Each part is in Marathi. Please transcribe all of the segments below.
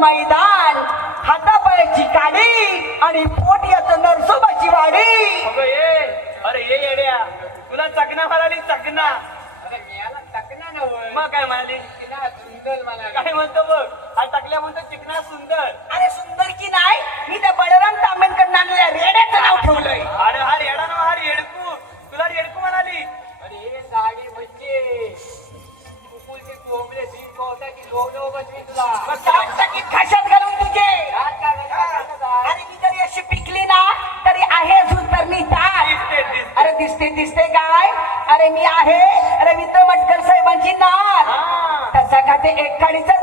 मैदान हातापायाची काडी आणि पोट याचं नरसोबाची वाडी. अरे ये येड्या तुला चकना म्हणाली चकना. अरे मियाला टकना ना होय. मग काय म्हणाली? तिला सुंदर मला काय म्हणतो बघ हा टाकल्या म्हणतो चिकना सुंदर. अरे सुंदर की नाही मी त्या बळराम तांबेंकडून आणलेल्या रेड्याचं नाव ठेवलंय. अरे हा रेडा ना हा रेडकू. तुला रेडकू म्हणाली. अरे हे गाडी म्हणजे. कुकुलचे कोंबडे सीट पावसाची लोक तुला. दिसते काय अरे मी आहे रवींद्र मटकर साहेबांची नात हा. तसा का ते एक काडीचाच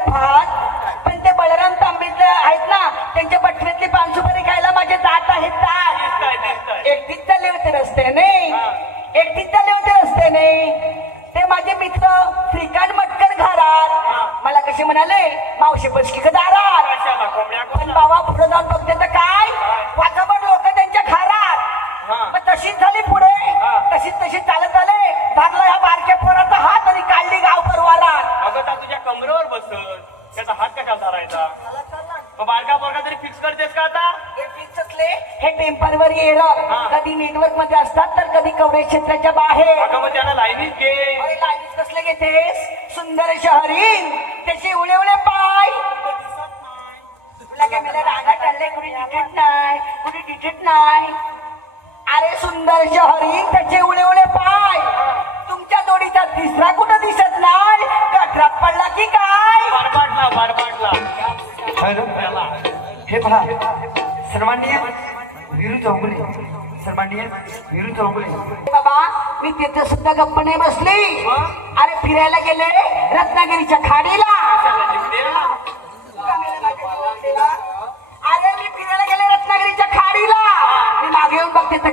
करतेस का आता? हे हे एरर हा. कधी नेटवर्कमध्ये असतात तर कधी कवरेज क्षेत्राच्या बाहेर. अगं मग त्याला लाईनीत घे. अरे लाईनीत कसले घेतेस? सुंदर शहरीन. त्याचे उळे उळे पाय. तुला रागा नाही. नाही. अरे सुंदर शहरीन त्याचे उळे उळे पाय. तुमच्या जोडीचा तिसरा कुठं दिसत नाही? गटरात पडला की काय? बारबाटला बारबाटला. हे पहा सर्वांनी वीरू चौगुले सर्वांनी वीरू चौगुले बाबा मी तिथे सुद्धा गप्प नाही बसली. अरे फिरायला गेले रत्नागिरीच्या खाडीला. अरे मी फिरायला गेले रत्नागिरीच्या खाडीला. मी मागे येऊन बघते तर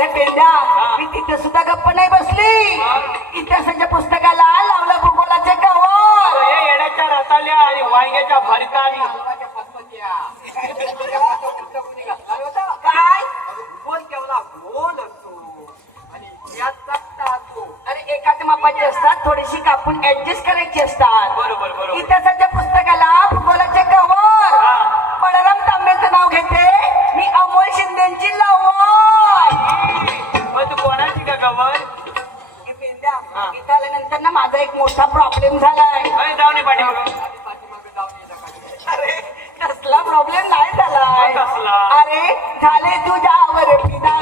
अरे मी तिथे सुद्धा गप्प नाही बसली. इतिहासाच्या पुस्तकाला लावलं भूगोलाचे कवर हे येण्याच्या रताल्या आणि वांग्याच्या होतं? काय? गोल केवढा गोल असतो आणि असतो अरे एकाच मापाचे असतात थोडीशी कापून ऍडजस्ट करायची असतात. बरोबर. इतिहासाच्या पुस्तकाला माझा एक मोठा प्रॉब्लेम झालाय जाऊ पाठी. अरे कसला प्रॉब्लेम नाही झालाय कसला? अरे झाले तुझ्यावर पिता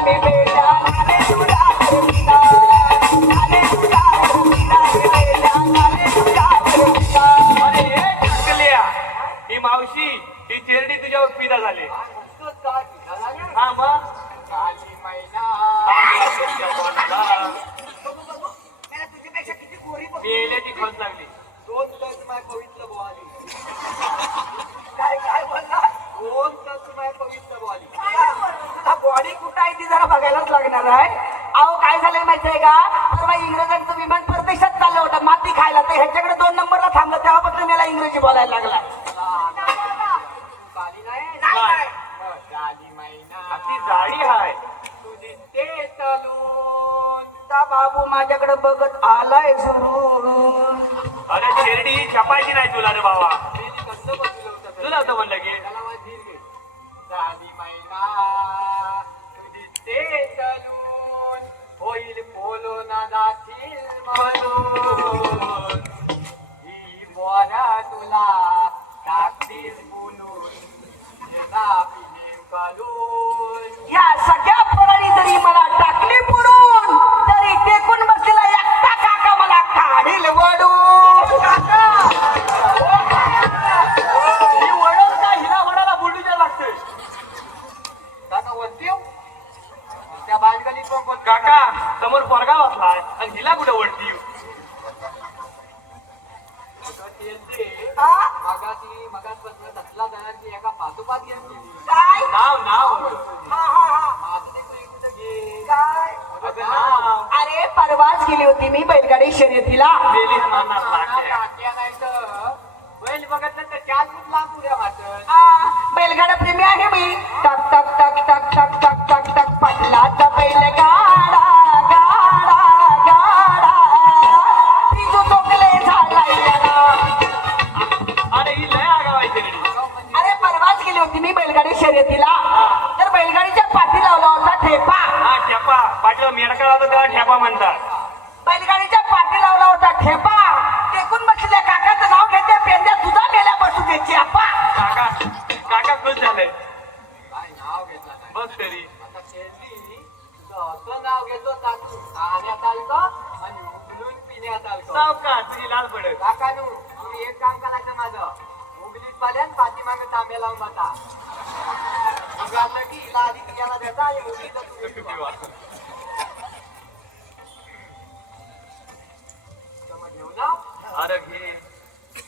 इंग्रजी बोलायला लागला. जाळी तुझी ते बाबू माझ्याकडे बघत आलाय जरूर अरे शेरडी छपायची नाही तुला रे बाबा. तुला होतं म्हणलं की. मैना तुझी ते होईल पोलो ना जातील म्हणून. ही बोरा तुला टाकतील बोलून जेव्हा पिलीम करून या मगाशी मगासपासून दसला जणांची एका पाठोपाठ गेली काय नाव नाव. हा हा हा. माझं ते काही कुठं गे काय अगं नाव. अरे परवाच गेली होती मी बैलगाडी शर्यतीला. मारणार लागते काट्या नाही तर. बैल चार फूट लांब उड्या मारत बैलगाडा प्रेमी आहे मी बैलगाडी शर्यतीला तर बैलगाडीच्या पाठी लावला होता ठेपा. हा ठेपा. पाठीला मेडका लावतो तेव्हा ठेपा म्हणतात. बैलगाडीच्या पाठी लावला होता ठेपा. टेकून बसलेल्या काकाचं नाव घेते पेंद्या तुझा मेल्या बसू द्यायची आपा काका काका खुश झाले. नाव बघ तरी. घेतो तातू खाण्यात आलतं आणि उकलून पिण्यात आलतं. सावका तुझी लाल पडत काकानू तुम्ही एक काम करायचं माझं. उगलीत पाल्यान पाठीमागे तांबे लावून बसा. अरे घे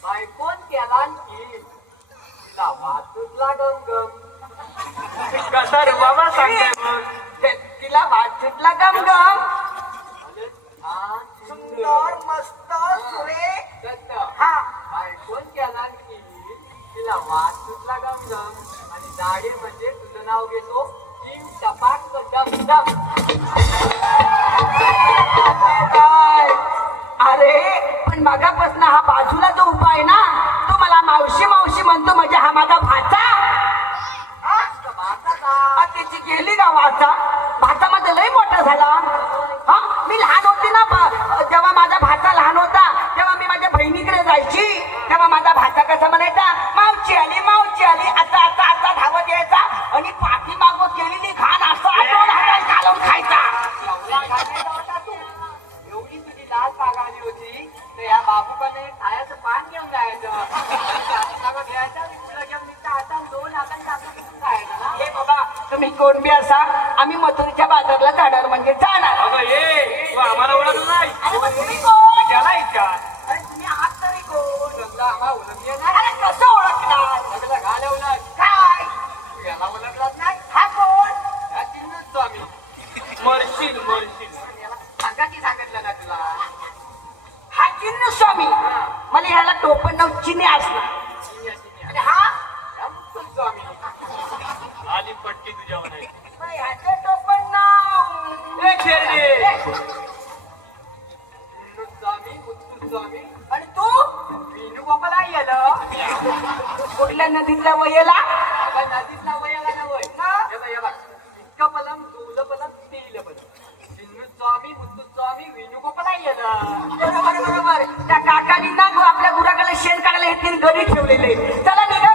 बायकोन केला तिला वाहतूकला गम कसा रे बाबा मग तिला गम गम सुंदर मस्त सुरेख हा बायकोन केला की तिला वाहतूकला गम गम आणि दाढी म्हणजे नाव घेतो. किंग टपाक कोण बी असा आम्ही मथुरीच्या बाजारला जाणार म्हणजे जाणार. अगं ये तू आम्हाला ओळखलं नाही. अरे मग तुम्ही कोण? त्याला का अरे तुम्ही आहात तरी कोण? समजा आम्हाला ओळखले नाही? नदीतल्या नदीतल्या वयला. नदीतला वयला वय. ना पलम दुलं पलम तेल पलम सिंधू स्वामी मुत्तू स्वामी वेणुगोपाला येला बरोबर बरोबर. त्या काकानी ना आपल्या गुराकडे शेण काढायला हे तीन गडी ठेवलेले. चला निघा.